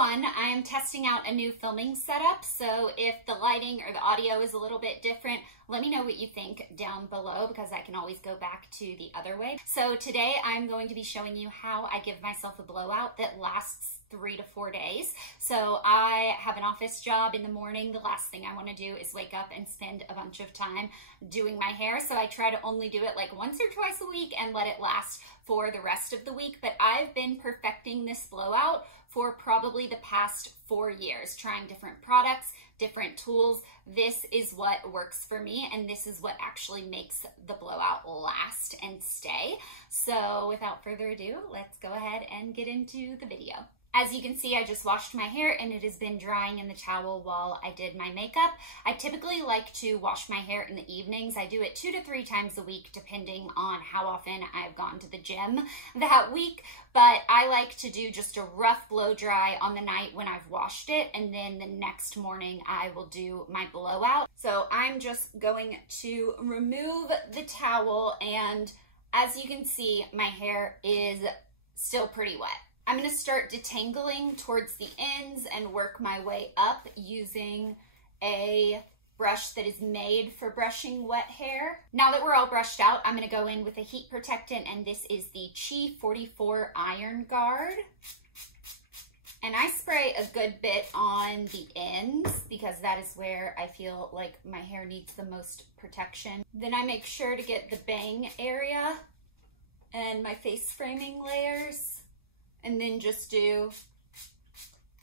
everyone, I am testing out a new filming setup, so if the lighting or the audio is a little bit different, let me know what you think down below because I can always go back to the other way. So today I'm going to be showing you how I give myself a blowout that lasts 3 to 4 days. So I have an office job in the morning. The last thing I want to do is wake up and spend a bunch of time doing my hair. So I try to only do it like once or twice a week and let it last for the rest of the week. But I've been perfecting this blowout for probably the past 4 years, trying different products, different tools. This is what works for me, and this is what actually makes the blowout last and stay. So without further ado, let's go ahead and get into the video. As you can see, I just washed my hair and it has been drying in the towel while I did my makeup. I typically like to wash my hair in the evenings. I do it 2 to 3 times a week, depending on how often I've gone to the gym that week. But I like to do just a rough blow dry on the night when I've washed it, and then the next morning I will do my blowout. So I'm just going to remove the towel, and as you can see, my hair is still pretty wet. I'm going to start detangling towards the ends and work my way up using a brush that is made for brushing wet hair. Now that we're all brushed out, I'm going to go in with a heat protectant, and this is the Chi 44 Iron Guard. And I spray a good bit on the ends because that is where I feel like my hair needs the most protection. Then I make sure to get the bang area and my face framing layers, and then just do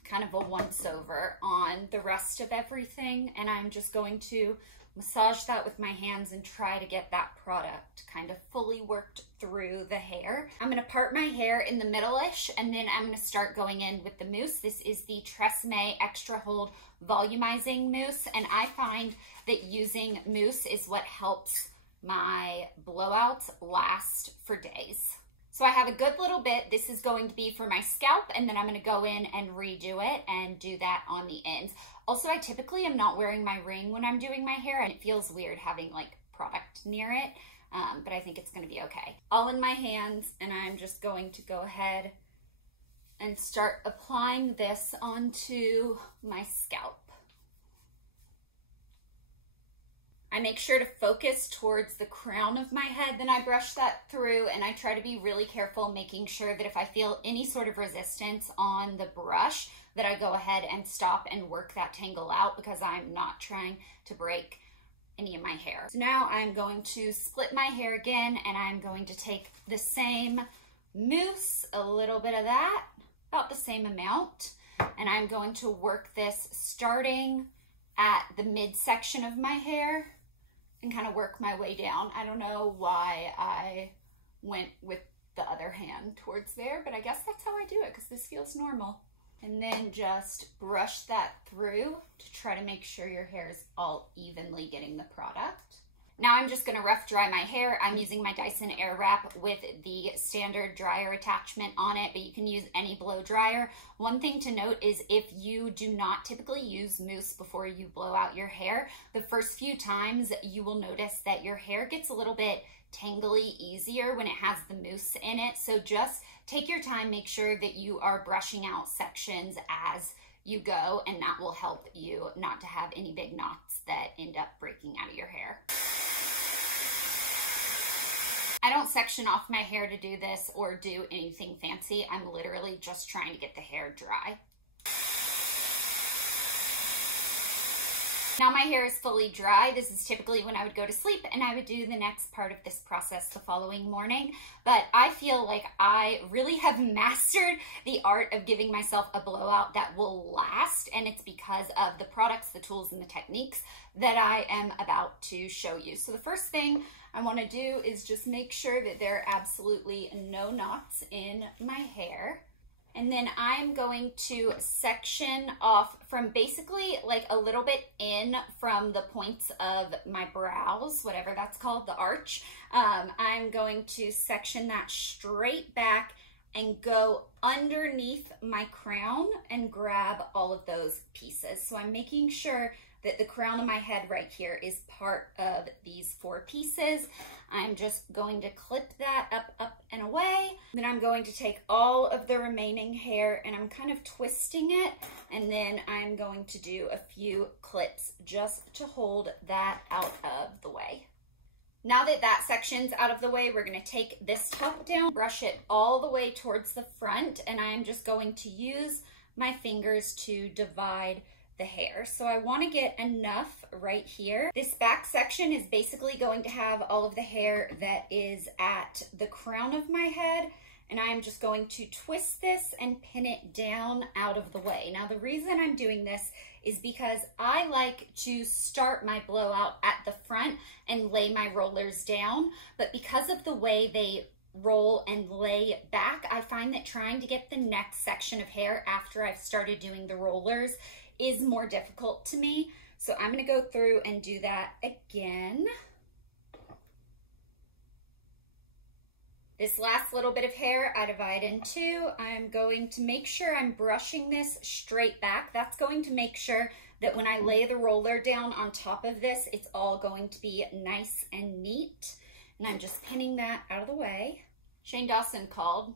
kind of a once over on the rest of everything. And I'm just going to massage that with my hands and try to get that product kind of fully worked through the hair. I'm gonna part my hair in the middle-ish, and then I'm gonna start going in with the mousse. This is the Tresemme Extra Hold Volumizing Mousse, and I find that using mousse is what helps my blowouts last for days. So I have a good little bit. This is going to be for my scalp, and then I'm going to go in and redo it and do that on the ends. Also, I typically am not wearing my ring when I'm doing my hair, and it feels weird having like product near it, but I think it's going to be okay. All in my hands, and I'm just going to go ahead and start applying this onto my scalp. I make sure to focus towards the crown of my head, then I brush that through, and I try to be really careful, making sure that if I feel any sort of resistance on the brush, that I go ahead and stop and work that tangle out because I'm not trying to break any of my hair. So now I'm going to split my hair again, and I'm going to take the same mousse, a little bit of that, about the same amount, and I'm going to work this starting at the midsection of my hair and kind of work my way down. I don't know why I went with the other hand towards there, but I guess that's how I do it because this feels normal. And then just brush that through to try to make sure your hair is all evenly getting the product. Now I'm just gonna rough dry my hair. I'm using my Dyson Airwrap with the standard dryer attachment on it, but you can use any blow dryer. One thing to note is if you do not typically use mousse before you blow out your hair, the first few times you will notice that your hair gets a little bit tangly easier when it has the mousse in it. So just take your time, make sure that you are brushing out sections as you go, and that will help you not to have any big knots that end up breaking out of your hair. I don't section off my hair to do this or do anything fancy. I'm literally just trying to get the hair dry. Now my hair is fully dry. This is typically when I would go to sleep, and I would do the next part of this process the following morning. But I feel like I really have mastered the art of giving myself a blowout that will last, and it's because of the products, the tools, and the techniques that I am about to show you. So the first thing I want to do is just make sure that there are absolutely no knots in my hair. And then I'm going to section off from basically like a little bit in from the points of my brows, whatever that's called, the arch. I'm going to section that straight back and go underneath my crown and grab all of those pieces. So I'm making sure that the crown of my head right here is part of these 4 pieces. I'm just going to clip that up, and away. Then I'm going to take all of the remaining hair and I'm kind of twisting it. And then I'm going to do a few clips just to hold that out of the way. Now that that section's out of the way, we're gonna take this top down, brush it all the way towards the front, and I'm just going to use my fingers to divide the hair. So I wanna get enough right here. This back section is basically going to have all of the hair that is at the crown of my head, and I'm just going to twist this and pin it down out of the way. Now the reason I'm doing this is because I like to start my blowout at the front and lay my rollers down, but because of the way they roll and lay back, I find that trying to get the next section of hair after I've started doing the rollers is more difficult to me. So I'm gonna go through and do that again. This last little bit of hair I divide in 2. I'm going to make sure I'm brushing this straight back. That's going to make sure that when I lay the roller down on top of this, it's all going to be nice and neat. And I'm just pinning that out of the way. Shane Dawson called.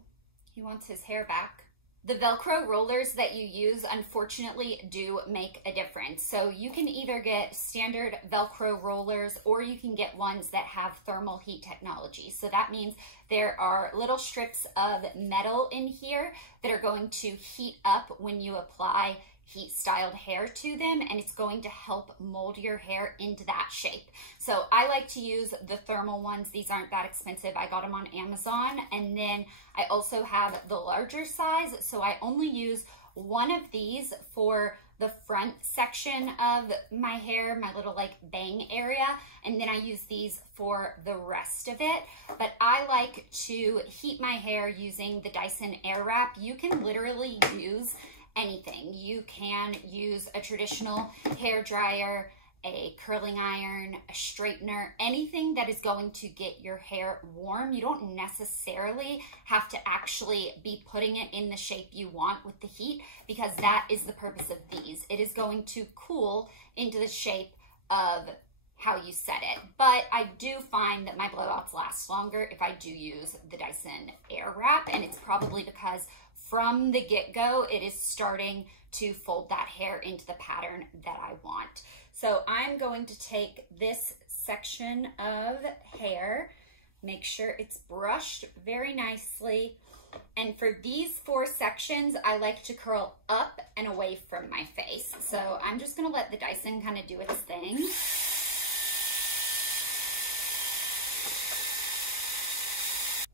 He wants his hair back. The Velcro rollers that you use, unfortunately, do make a difference. So you can either get standard Velcro rollers or you can get ones that have thermal heat technology. So that means there are little strips of metal in here that are going to heat up when you apply heat styled hair to them, and it's going to help mold your hair into that shape. So I like to use the thermal ones. These aren't that expensive. I got them on Amazon, and then I also have the larger size, so I only use one of these for the front section of my hair, my little like bang area, and then I use these for the rest of it. But I like to heat my hair using the Dyson Airwrap. You can literally use anything. You can use a traditional hair dryer, a curling iron, a straightener, anything that is going to get your hair warm. You don't necessarily have to actually be putting it in the shape you want with the heat, because that is the purpose of these. It is going to cool into the shape of how you set it. But I do find that my blowouts last longer if I do use the Dyson Airwrap, and it's probably because from the get-go, it is starting to fold that hair into the pattern that I want. So I'm going to take this section of hair, make sure it's brushed very nicely. And for these 4 sections, I like to curl up and away from my face. So I'm just gonna let the Dyson kind of do its thing.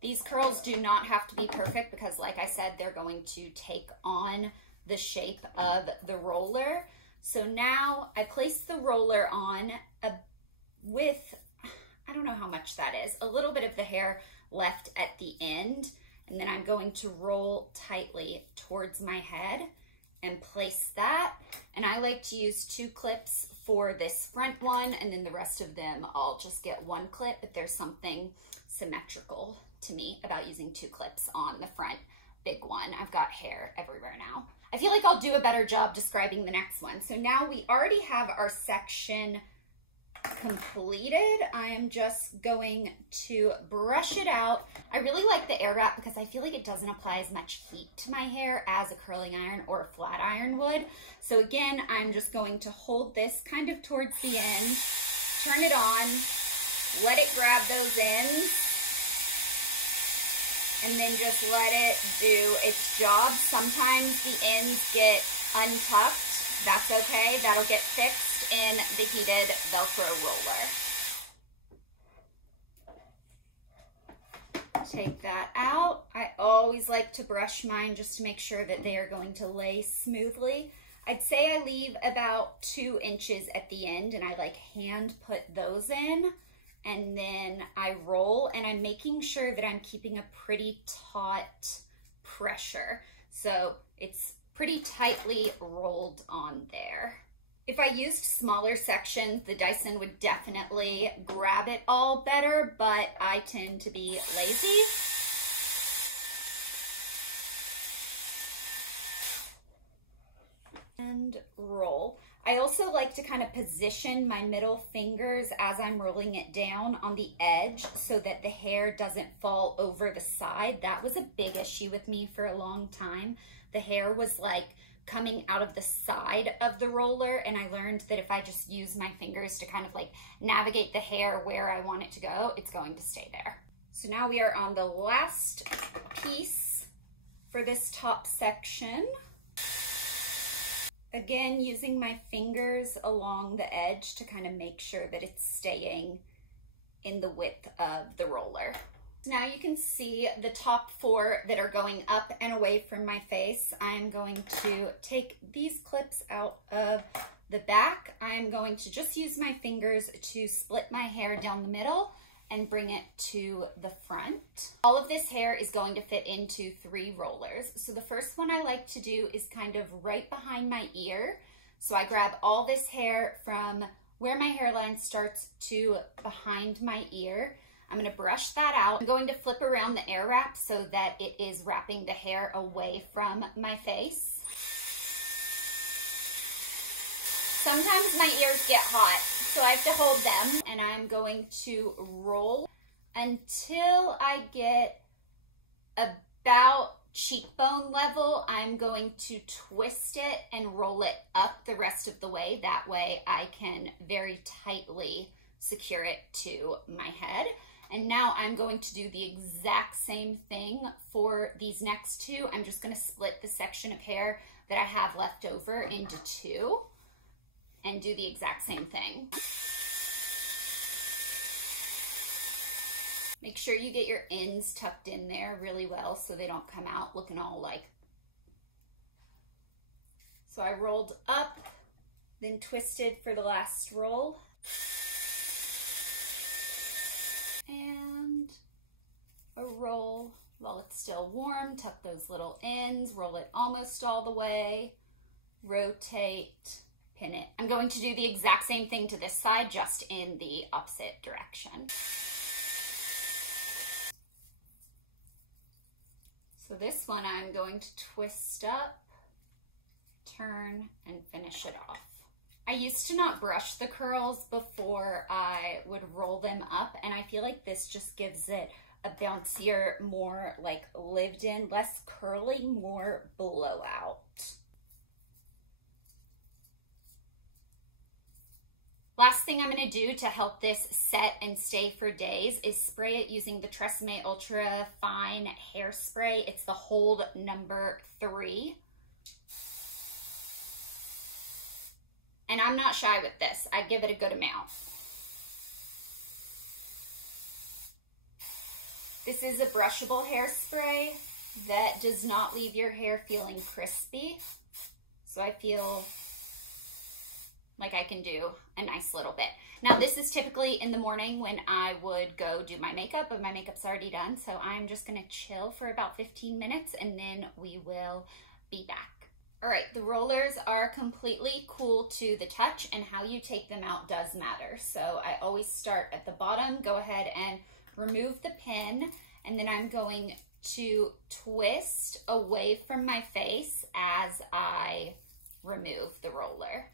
These curls do not have to be perfect because, like I said, they're going to take on the shape of the roller. So now I place the roller on with, I don't know how much that is, a little bit of the hair left at the end. And then I'm going to roll tightly towards my head and place that. And I like to use 2 clips for this front one, and then the rest of them I'll just get 1 clip if there's something symmetrical to me about using 2 clips on the front big one. I've got hair everywhere now. I feel like I'll do a better job describing the next one. So now we already have our section completed. I am just going to brush it out. I really like the Airwrap because I feel like it doesn't apply as much heat to my hair as a curling iron or a flat iron would. So again, I'm just going to hold this kind of towards the end, turn it on, let it grab those ends, and then just let it do its job. Sometimes the ends get untucked. That's okay. That'll get fixed in the heated Velcro roller. Take that out. I always like to brush mine just to make sure that they are going to lay smoothly. I'd say I leave about 2 inches at the end, and I like hand put those in. And then I roll, and I'm making sure that I'm keeping a pretty taut pressure. So it's pretty tightly rolled on there. If I used smaller sections, the Dyson would definitely grab it all better, but I tend to be lazy. And roll. I also like to kind of position my middle fingers as I'm rolling it down on the edge so that the hair doesn't fall over the side. That was a big issue with me for a long time. The hair was like coming out of the side of the roller, and I learned that if I just use my fingers to kind of like navigate the hair where I want it to go, it's going to stay there. So now we are on the last piece for this top section. Again, using my fingers along the edge to kind of make sure that it's staying in the width of the roller. So now you can see the top 4 that are going up and away from my face. I'm going to take these clips out of the back. I'm going to just use my fingers to split my hair down the middle and bring it to the front. All of this hair is going to fit into 3 rollers. So the first one I like to do is kind of right behind my ear. So I grab all this hair from where my hairline starts to behind my ear. I'm gonna brush that out. I'm going to flip around the Airwrap so that it is wrapping the hair away from my face. Sometimes my ears get hot, so I have to hold them, and I'm going to roll until I get about cheekbone level. I'm going to twist it and roll it up the rest of the way. That way I can very tightly secure it to my head. And now I'm going to do the exact same thing for these next 2. I'm just going to split the section of hair that I have left over into 2 and do the exact same thing. Make sure you get your ends tucked in there really well so they don't come out looking all like. So I rolled up, then twisted for the last roll. And a roll while it's still warm. Tuck those little ends, roll it almost all the way, rotate, pin it. I'm going to do the exact same thing to this side, just in the opposite direction. So this one I'm going to twist up, turn, and finish it off. I used to not brush the curls before I would roll them up, and I feel like this just gives it a bouncier, more like lived in, less curly, more blowout. Last thing I'm going to do to help this set and stay for days is spray it using the Tresemme Ultra Fine Hairspray. It's the Hold number 3. And I'm not shy with this. I give it a good amount. This is a brushable hairspray that does not leave your hair feeling crispy. So I feel like I can do a nice little bit. Now this is typically in the morning when I would go do my makeup, but my makeup's already done. So I'm just gonna chill for about 15 minutes and then we will be back. All right, the rollers are completely cool to the touch, and how you take them out does matter. So I always start at the bottom, go ahead and remove the pin, and then I'm going to twist away from my face as I remove the roller.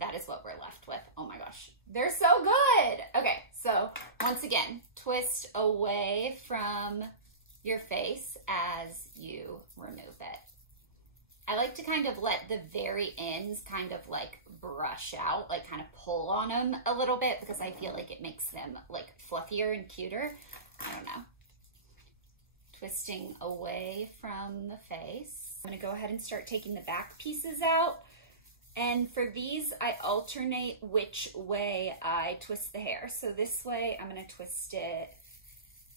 That is what we're left with. Oh my gosh, they're so good. Okay, so once again, twist away from your face as you remove it. I like to kind of let the very ends kind of like brush out, like kind of pull on them a little bit, because I feel like it makes them like fluffier and cuter. I don't know. Twisting away from the face. I'm gonna go ahead and start taking the back pieces out. And for these, I alternate which way I twist the hair. So this way, I'm gonna twist it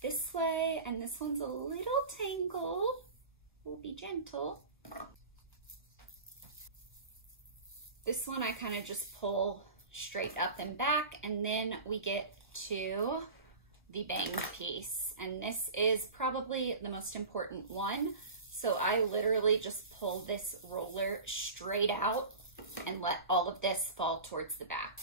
this way, and this one's a little tangled. We'll be gentle. This one I kind of just pull straight up and back, and then we get to the bang piece. And this is probably the most important one. So I literally just pull this roller straight out and let all of this fall towards the back.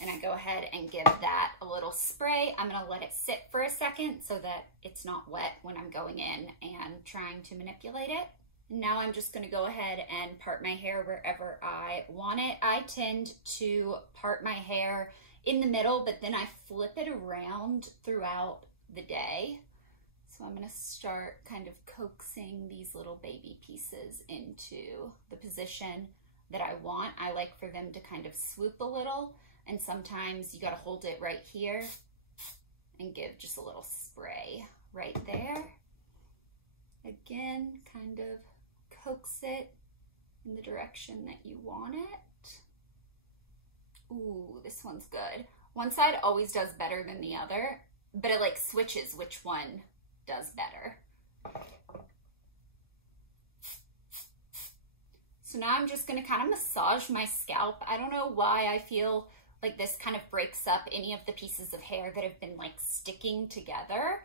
And I go ahead and give that a little spray. I'm gonna let it sit for a second so that it's not wet when I'm going in and trying to manipulate it. Now I'm just gonna go ahead and part my hair wherever I want it. I tend to part my hair in the middle, but then I flip it around throughout the day. So I'm gonna start kind of coaxing these little baby pieces into the position that I want. I like for them to kind of swoop a little, and sometimes you gotta hold it right here and give just a little spray right there. Again, kind of coax it in the direction that you want it. Ooh, this one's good. One side always does better than the other, but it like switches which one does better. So now I'm just gonna kind of massage my scalp. I don't know why I feel like this kind of breaks up any of the pieces of hair that have been like sticking together,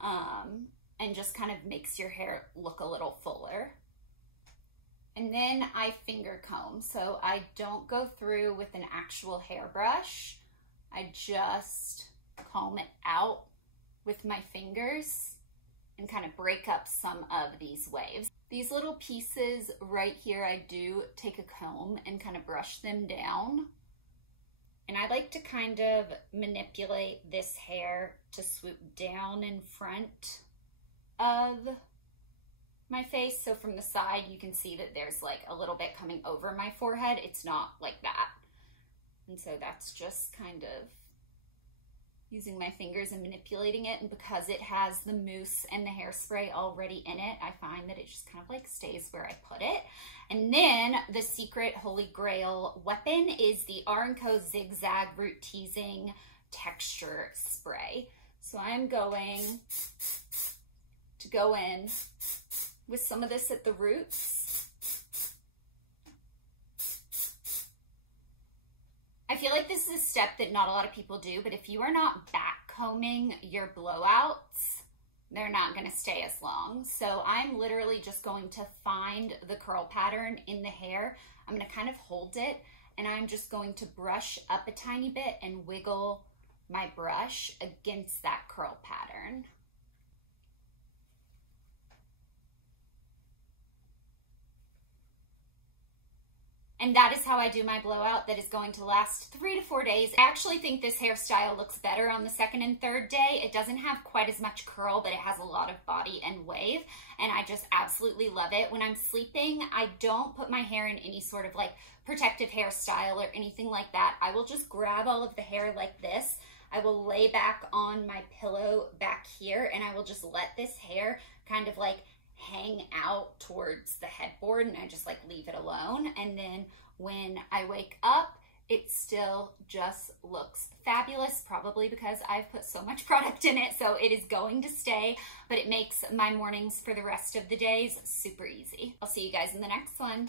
and just kind of makes your hair look a little fuller. And then I finger comb. So I don't go through with an actual hairbrush. I just comb it out with my fingers and kind of break up some of these waves. These little pieces right here, I do take a comb and kind of brush them down. And I like to kind of manipulate this hair to swoop down in front of my face. So from the side, you can see that there's like a little bit coming over my forehead. It's not like that. And so that's just kind of using my fingers and manipulating it. And because it has the mousse and the hairspray already in it, I find that it just kind of like stays where I put it. And then the secret holy grail weapon is the R&Co Zigzag Root Teasing Texture Spray. So I'm going to go in with some of this at the roots. I feel like this is a step that not a lot of people do, but if you are not back combing your blowouts, they're not gonna stay as long. So I'm literally just going to find the curl pattern in the hair. I'm gonna kind of hold it, and I'm just going to brush up a tiny bit and wiggle my brush against that curl pattern. And that is how I do my blowout that is going to last 3 to 4 days. I actually think this hairstyle looks better on the second and third day. It doesn't have quite as much curl, but it has a lot of body and wave. And I just absolutely love it. When I'm sleeping, I don't put my hair in any sort of like protective hairstyle or anything like that. I will just grab all of the hair like this. I will lay back on my pillow back here, and I will just let this hair kind of like hang out towards the headboard, and I just like leave it alone. And then when I wake up, it still just looks fabulous, probably because I've put so much product in it, so it is going to stay, but it makes my mornings for the rest of the days super easy. I'll see you guys in the next one.